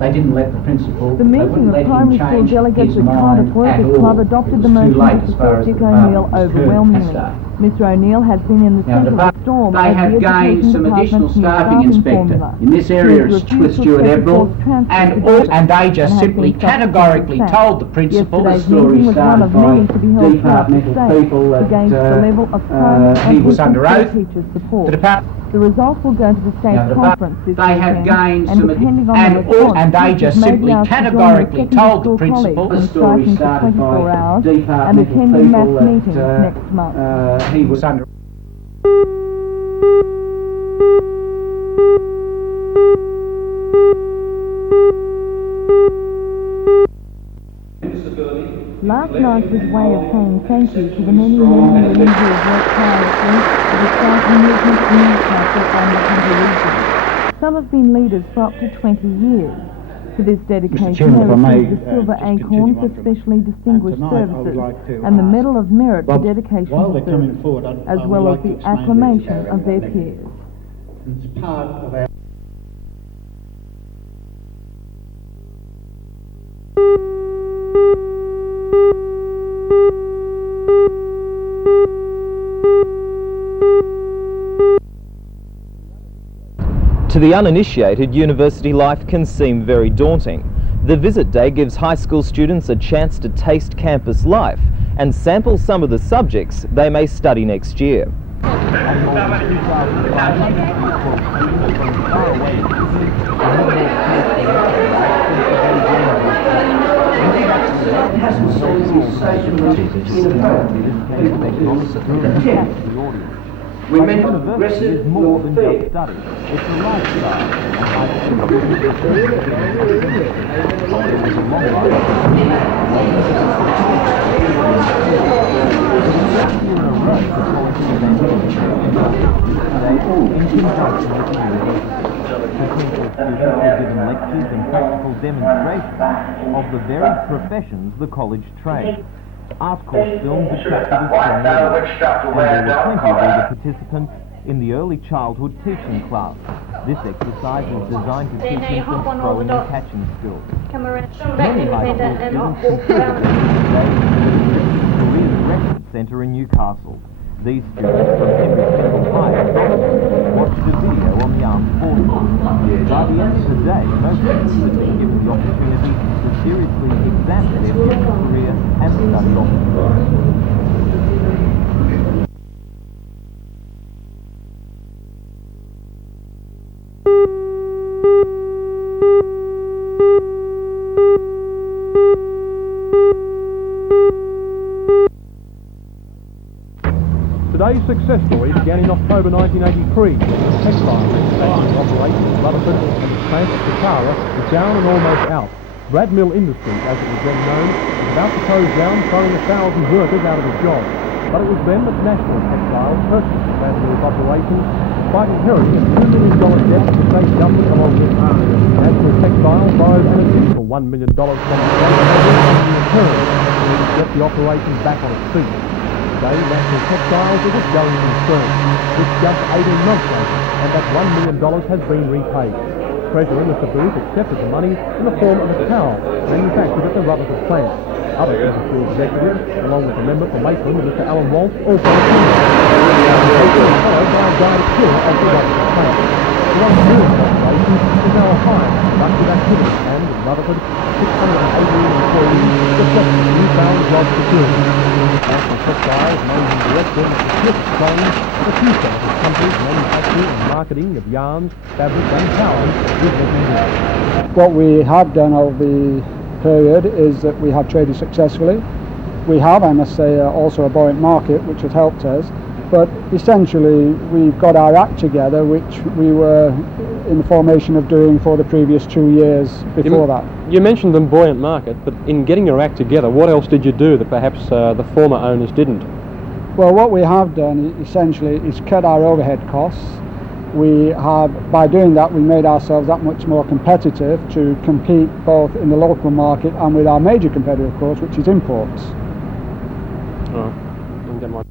They didn't let the principal. The meeting of primary school delegates at Cardiff Workers Club adopted the motion to support Dick O'Neill overwhelmingly. Mr O'Neill has been in the centre of the storm they have gained some additional staffing inspector in this area with Stuart Eberl, and they just simply categorically told the principal, the story started by departmental people, that he was under oath. The results will go to the state conference this they have gained some, depending on the response, and they just simply categorically told the principal, the story started by departmental people, that next month. he was under. Last night was a way of saying thank you to the many men and women who have worked tirelessly for the striking movement in Newcastle and the Aboriginal. Some have been leaders for up to 20 years. For this dedication, they received the Silver Acorn for specially distinguished services and the Medal of Merit for dedication to service, as well as the acclamation of their peers. It's part of our To the uninitiated, university life can seem very daunting. The visit day gives high school students a chance to taste campus life and sample some of the subjects they may study next year. Women aggressive more than just study. It's a lifestyle. Given lectures and practical demonstrations of the varied professions the college trains. Art course films attracted a strong audience, and there were plenty of eager participants in the early childhood teaching class. This exercise is designed to teach infants throwing and catching skills. Many high school students contributed to the Career Direction Centre in Newcastle. These students from NBN watched a video on the armed forces. By the end of the day, most students have been given the opportunity to seriously examine their future career and study options. Today's success story began in October 1983 when the textile manufacturing operation in Rutherford and the plant at Takara was down and almost out. Brad Mill Industries, as it was then known, was about to close down, throwing 1,000 workers out of a job. But it was then that National Textiles purchased the Brad Mill's operations, despite inheriting a $2 million debt to the state government along with National Textiles borrowed an additional $1 million from the state government in return to get the operation back on its feet. Today, National Textiles is a going concern. It's just 18 months later, and that $1 million has been repaid. Treasurer Mr. Booth accepted the money in the form of a towel manufactured at the Rutherford plant. Other industry executives, along with the member for Maitland, Mr. Alan Walsh, also followed by a guided tour of the Rutherford plant. The one doing the operation is now a high productive activity, and in Rutherford, 680 employees reflect newfound job security. National Textiles Managing Director Mr. Smith claims the future of the company's manufacturing and marketing of yarns, fabrics and towels is looking good. What we have done over the period is that we have traded successfully. We have, I must say, also a buoyant market which has helped us, but essentially we've got our act together, which we were in the formation of doing for the previous 2 years before that. You mentioned the buoyant market, but in getting your act together, what else did you do that perhaps the former owners didn't? Well, what we have done essentially is cut our overhead costs. We have, by doing that, we made ourselves that much more competitive to compete both in the local market and with our major competitor, of course, which is imports. All right. Get my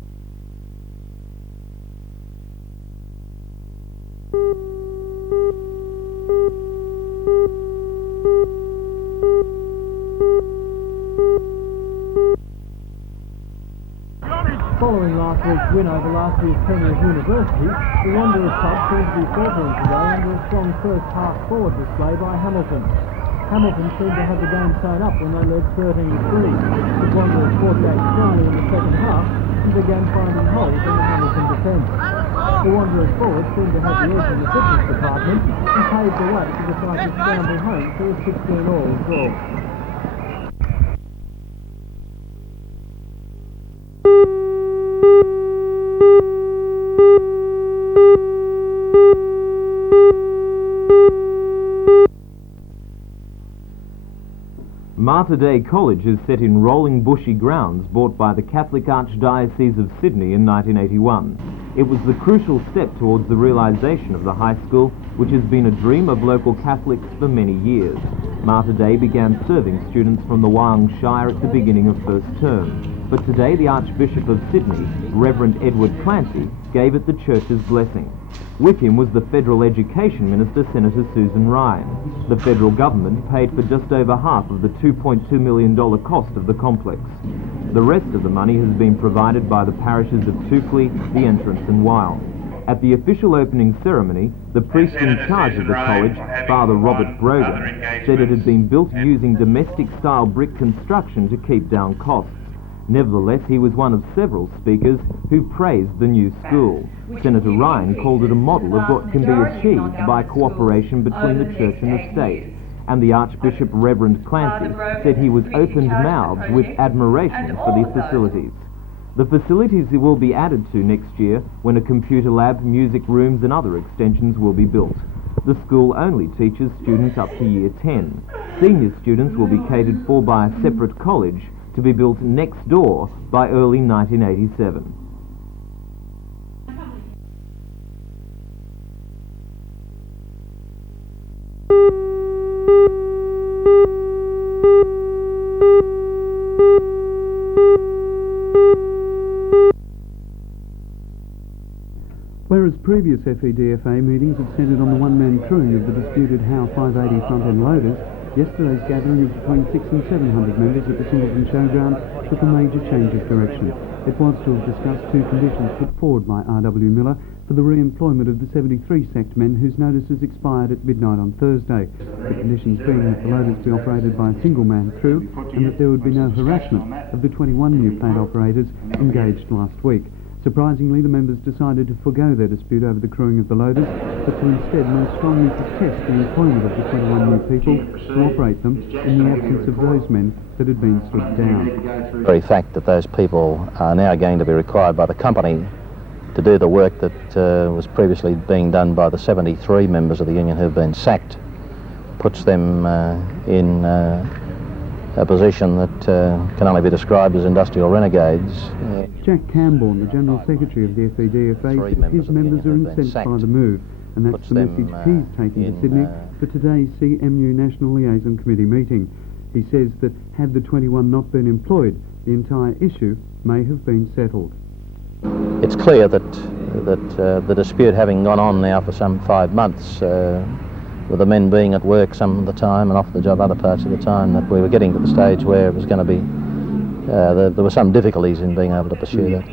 win over last year's Penrith University, the Wanderers club seemed to be faltering today under a strong first half forward display by Hamilton. Hamilton seemed to have the game sewn up when they led 13-3. The Wanderers 48 strongly in the second half and began finding holes in the Hamilton defence. The Wanderers forwards seemed to have the edge in the fitness department and paved the way to decisive scramble home to a 16-all draw. Mater Dei College is set in rolling bushy grounds bought by the Catholic Archdiocese of Sydney in 1981. It was the crucial step towards the realisation of the high school, which has been a dream of local Catholics for many years. Mater Dei began serving students from the Wyong Shire at the beginning of first term, but today the Archbishop of Sydney, Reverend Edward Clancy, gave it the Church's blessing. With him was the Federal Education Minister, Senator Susan Ryan. The federal government paid for just over half of the $2.2 million cost of the complex. The rest of the money has been provided by the parishes of Tukley, The Entrance and Wyong. At the official opening ceremony, the priest in charge of the college, Father Robert Brogan, said it had been built using domestic-style brick construction to keep down costs. Nevertheless, he was one of several speakers who praised the new school. Senator Ryan called it a model of what can be achieved by cooperation between the Church and the State. And the Archbishop Reverend Clancy said he was open-mouthed with admiration for the facilities. The facilities will be added to next year when a computer lab, music rooms and other extensions will be built. The school only teaches students up to Year 10. Senior students will be catered for by a separate college to be built next door by early 1987. Whereas previous FEDFA meetings had centred on the one-man crewing of the disputed Howe 580 front-end loaders, yesterday's gathering of between 600 and 700 members at the Singleton Showground took a major change of direction. It was to have discussed two conditions put forward by R.W. Miller for the re-employment of the 73 sect men whose notices expired at midnight on Thursday. The conditions being that the loaders be operated by a single-man crew and that there would be no harassment of the 21 new plant operators engaged last week. Surprisingly, the members decided to forgo their dispute over the crewing of the loaders, but to instead most strongly protest the employment of the 21 new people to operate them in the absence of those men that had been stood down. The very fact that those people are now going to be required by the company to do the work that was previously being done by the 73 members of the union who've been sacked puts them in a position that can only be described as industrial renegades. Jack Camborne, the General Secretary of the FEDFA, said his members are incensed by the move, and that's the message he's taking to Sydney for today's CMU National Liaison Committee meeting. He says that had the 21 not been employed, the entire issue may have been settled. It's clear that the dispute having gone on now for some 5 months, with the men being at work some of the time and off the job other parts of the time, that we were getting to the stage where it was going to be, there were some difficulties in being able to pursue that.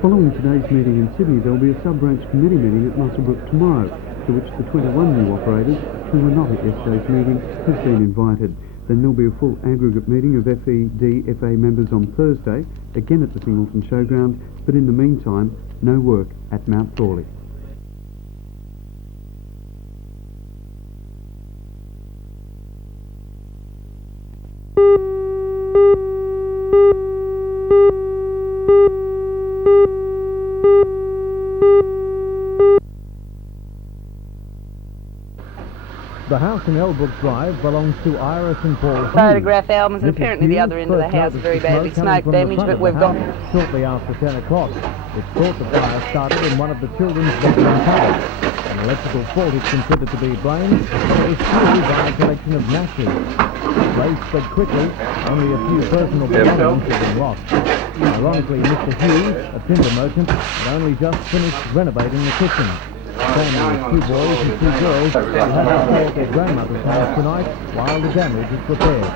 Following today's meeting in Sydney, there will be a sub-branch committee meeting at Muswellbrook tomorrow, to which the 21 new operators, who were not at yesterday's meeting, have been invited. Then there'll be a full aggregate meeting of FEDFA members on Thursday, again at the Singleton Showground, but in the meantime, no work at Mount Thorley. The house in Elbrook Drive belongs to Iris and Paul Hughes. Photograph albums, and apparently the other end of the house is very badly smoke damaged, but we've got... Shortly after 10 o'clock, it's thought the fire started in one of the children's bedroom cupboards. An electrical fault is considered to be blamed, but it was fueled by a collection of matches. The blaze spread quickly, only a few personal belongings have been lost. Ironically, Mr. Hughes, a timber merchant, had only just finished renovating the kitchen. Family of 2 boys and 2 girls will have to stay at their grandmother's house tonight while the damage is repaired.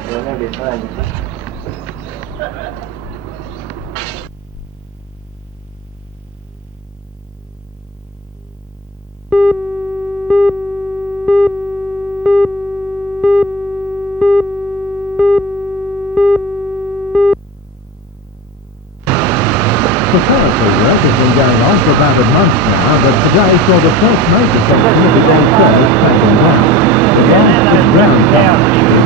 significant service taken on. The ground cover,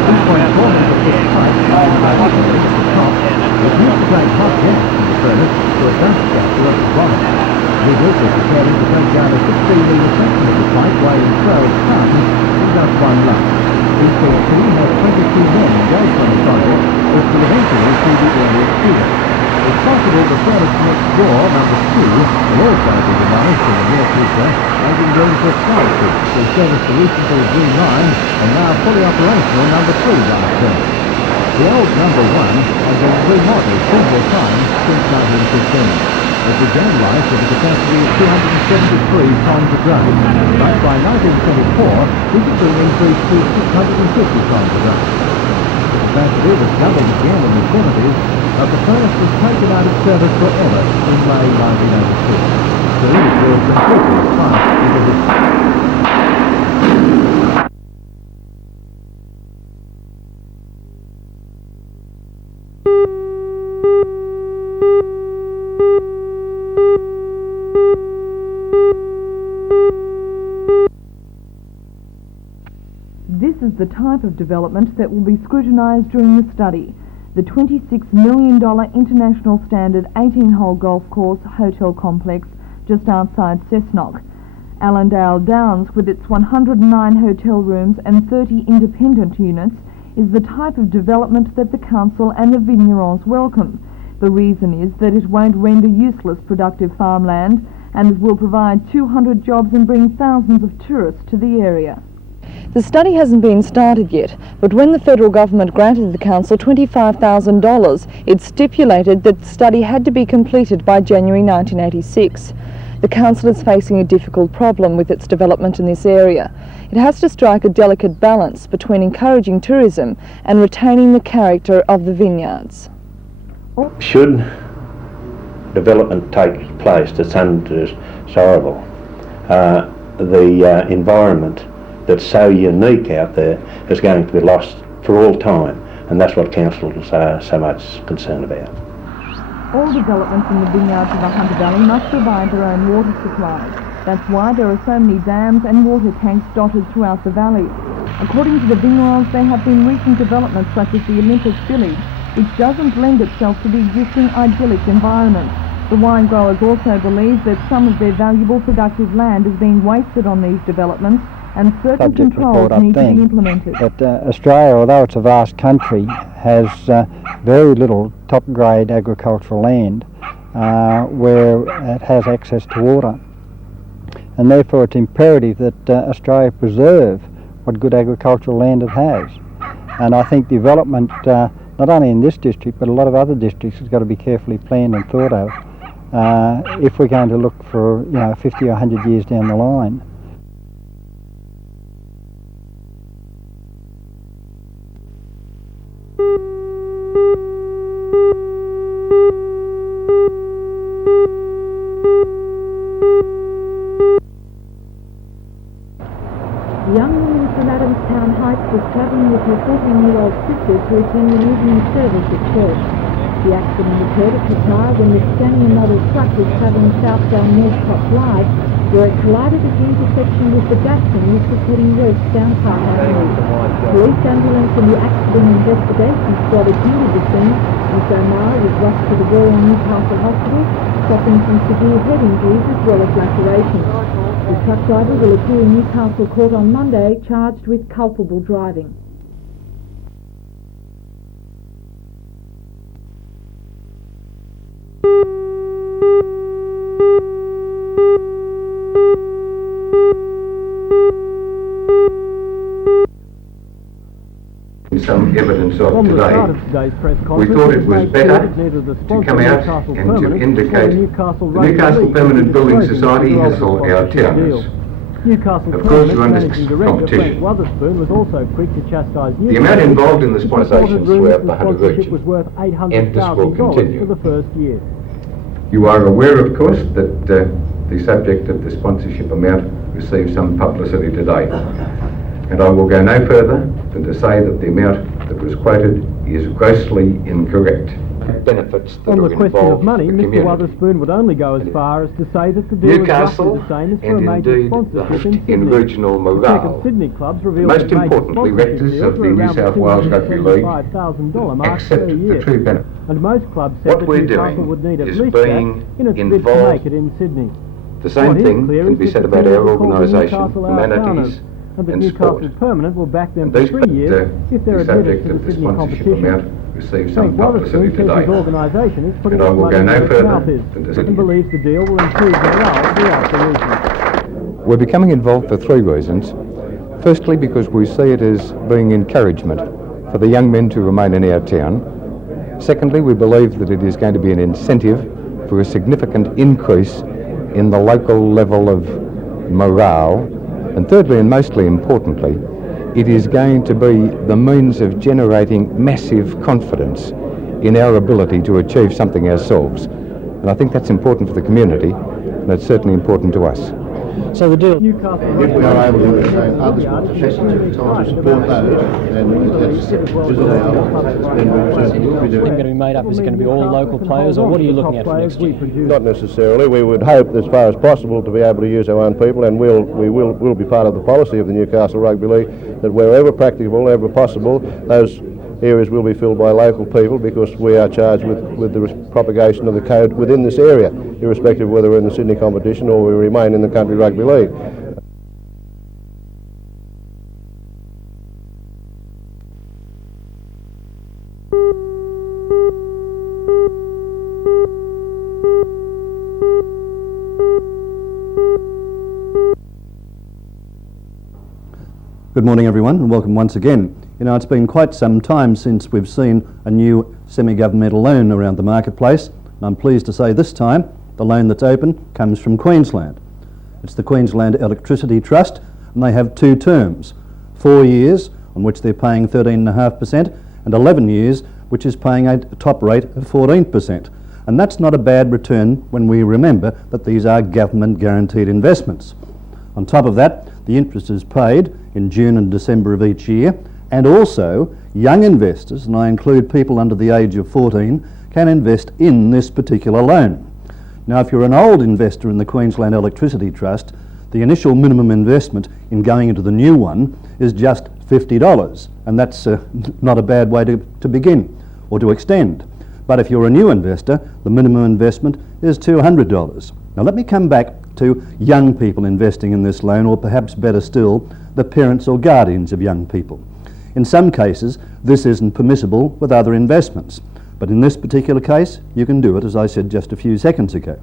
2.4 metre thick pipe from the bottom reach the top, was used to take hot gas from the furnace to a dust capture at the bottom. Riggers were preparing to take down a 16-metre section of the pipe weighing 12 tons in just one lump. ECT has 22 men engaged on the project, which will eventually see the area cleared. It's possible the furnace next door, number 2, will also be demolished in the near future, making room for Strait, which serviced the recently remined and now fully operational number 3 blast furnace. The old number 1 has been remodeled several times since 1915. It began life with a capacity of 273 tonnes a day, but by 1924 this has been increased to 650 tonnes a day. The capacity was doubled again in the 70s, but the furnace was taken out of service forever in May 1982. Soon it will completely pass into history. This is the type of development that will be scrutinised during the study. The $26 million international standard 18-hole golf course hotel complex just outside Cessnock. Allendale Downs, with its 109 hotel rooms and 30 independent units, is the type of development that the council and the vignerons welcome. The reason is that it won't render useless productive farmland and it will provide 200 jobs and bring thousands of tourists to the area. The study hasn't been started yet, but when the federal government granted the council $25,000, it stipulated that the study had to be completed by January 1986. The council is facing a difficult problem with its development in this area. It has to strike a delicate balance between encouraging tourism and retaining the character of the vineyards. Should development take place that's undesirable, the environment that's so unique out there is going to be lost for all time, and that's what councils are so much concerned about. All developments in the vineyards of the Hunter Valley must provide their own water supplies. That's why there are so many dams and water tanks dotted throughout the valley. According to the vignerons, there have been recent developments such as the Olympus Village, which doesn't lend itself to the existing idyllic environment. The wine growers also believe that some of their valuable productive land is being wasted on these developments, and certain controls need to be implemented. But Australia, although it's a vast country, has very little top-grade agricultural land where it has access to water. And therefore it's imperative that Australia preserve what good agricultural land it has. And I think development, not only in this district, but a lot of other districts, has got to be carefully planned and thought of if we're going to look for 50 or 100 years down the line. A young woman from Adamstown Heights was travelling with her 14-year-old sister to attend an evening service at church. The accident occurred at Qatar when the Scania model truck was travelling southbound Northcott Drive, where it collided at the intersection with the Gaston, which was heading west down Park Avenue. Police ambulance and the accident investigation squad attended the scene, and Omar was rushed to the Royal Newcastle Hospital, suffering from severe head injuries as well as lacerations. The truck driver will appear in Newcastle Court on Monday, charged with culpable driving. Some evidence of today. We thought it was better to come out and to indicate the Newcastle Permanent Building Society has sold our townhouse. Of course, to understand competition. The amount involved in the sponsorships throughout the Hunter region, and this will continue. You are aware, of course, that the subject of the sponsorship amount received some publicity today. And I will go no further than to say that the amount that was quoted is grossly incorrect. benefits that On are the question of involved money, for the Mr community. Witherspoon would only go as far as to say that the deal Newcastle, is roughly the same as for a and major indeed the sponsorship host in in Sydney. regional The morale. second Sydney clubs revealed Most that major importantly, sponsorship rectors deals of were the New around South Wales Rugby League $275,000 mark accept per year. the true benefit. And most clubs said What that we're Newcastle doing would need at is least being that in its bid to involved. make it in Sydney. The same What is thing clear can is be that said the about team our will call the organisation, Newcastle humanities Outrunners, and that and Newcastle sport. Permanent will back them And for these 3 years if they're the admitted subject to of the the Sydney sponsorship competition. amount received some Frank Witherspoon publicity says today. his organisation is putting And I its will money go no where its further mouth than is to and say- believes the deal will improve morale throughout the region. We're becoming involved for three reasons. Firstly, because we see it as being encouragement for the young men to remain in our town. Secondly, we believe that it is going to be an incentive for a significant increase in the local level of morale. And thirdly, and mostly importantly, it is going to be the means of generating massive confidence in our ability to achieve something ourselves. And I think that's important for the community, and it's certainly important to us. So the deal. If we are able to obtain other sponsorships to support those, then that's then we certainly will be doing. Going to be made up? Is it going to be all local players, or what are you looking at for next year? Not necessarily. We would hope, as far as possible, to be able to use our own people, and we'll be part of the policy of the Newcastle Rugby League that wherever practicable, wherever possible, those areas will be filled by local people, because we are charged with the propagation of the code within this area, irrespective of whether we're in the Sydney competition or we remain in the Country Rugby League. Good morning everyone, and welcome once again. You know, it's been quite some time since we've seen a new semi-governmental loan around the marketplace, and I'm pleased to say this time the loan that's open comes from Queensland. It's the Queensland Electricity Trust, and they have 2 terms, 4 years on which they're paying 13.5% and 11 years which is paying a top rate of 14%. And that's not a bad return when we remember that these are government guaranteed investments. On top of that, the interest is paid in June and December of each year, and also young investors, and I include people under the age of 14, can invest in this particular loan. Now, if you're an old investor in the Queensland Electricity Trust, the initial minimum investment in going into the new one is just $50, and that's not a bad way to begin or to extend. But if you're a new investor, the minimum investment is $200. Now let me come back to young people investing in this loan, or perhaps better still, the parents or guardians of young people. In some cases, this isn't permissible with other investments, but in this particular case, you can do it, as I said just a few seconds ago.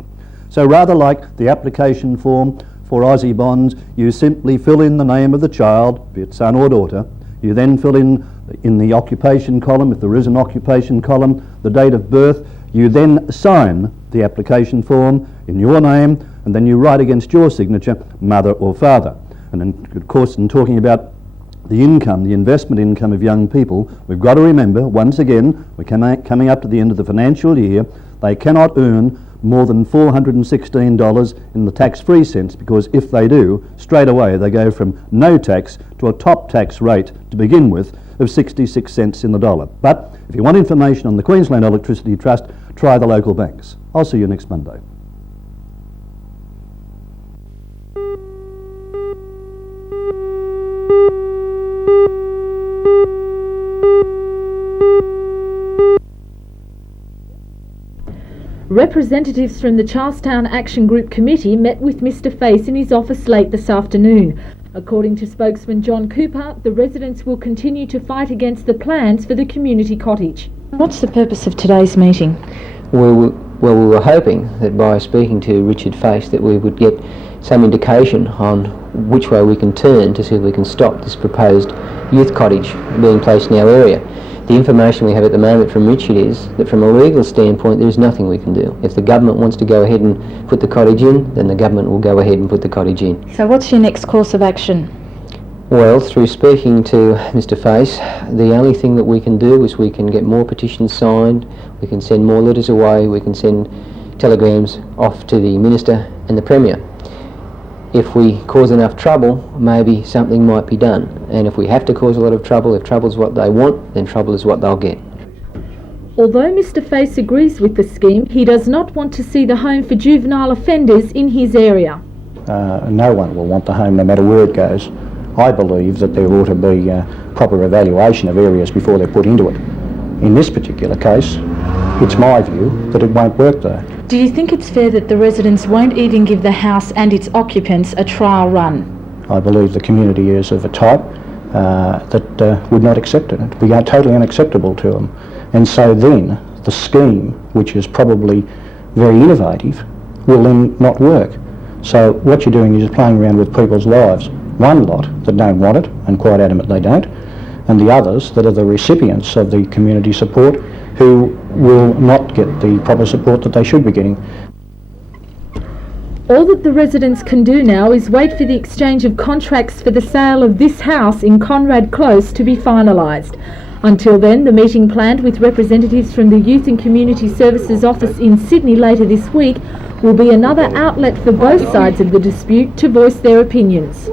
So rather like the application form for Aussie bonds, you simply fill in the name of the child, be it son or daughter. You then fill in the occupation column, if there is an occupation column, the date of birth. You then sign the application form in your name, and then you write against your signature, mother or father. And then, of course, in talking about the income, the investment income of young people, we've got to remember, once again, we're coming up to the end of the financial year, they cannot earn more than $416 in the tax-free sense, because if they do, straight away they go from no tax to a top tax rate to begin with of 66 cents in the dollar. But if you want information on the Queensland Electricity Trust, try the local banks. I'll see you next Monday. Representatives from the Charlestown Action Group Committee met with Mr Face in his office late this afternoon. According to spokesman John Cooper, the residents will continue to fight against the plans for the community cottage. What's the purpose of today's meeting? Well, we were hoping that by speaking to Richard Face that we would get some indication on which way we can turn to see if we can stop this proposed youth cottage being placed in our area. The information we have at the moment from Richard is that from a legal standpoint there is nothing we can do. If the government wants to go ahead and put the cottage in, then the government will go ahead and put the cottage in. So what's your next course of action? Well, through speaking to Mr Face, the only thing that we can do is we can get more petitions signed, we can send more letters away, we can send telegrams off to the Minister and the Premier. If we cause enough trouble, maybe something might be done. And if we have to cause a lot of trouble, if trouble's what they want, then trouble is what they'll get. Although Mr Face agrees with the scheme, he does not want to see the home for juvenile offenders in his area. No one will want the home no matter where it goes. I believe that there ought to be proper evaluation of areas before they're put into it. In this particular case, it's my view that it won't work though. Do you think it's fair that the residents won't even give the house and its occupants a trial run? I believe the community is of a type that would not accept it. It would be totally unacceptable to them. And so then the scheme, which is probably very innovative, will then not work. So what you're doing is just playing around with people's lives. One lot that don't want it, and quite adamant they don't, and the others that are the recipients of the community support who will not get the proper support that they should be getting. All that the residents can do now is wait for the exchange of contracts for the sale of this house in Conrad Close to be finalised. Until then, the meeting planned with representatives from the Youth and Community Services Office in Sydney later this week will be another outlet for both sides of the dispute to voice their opinions.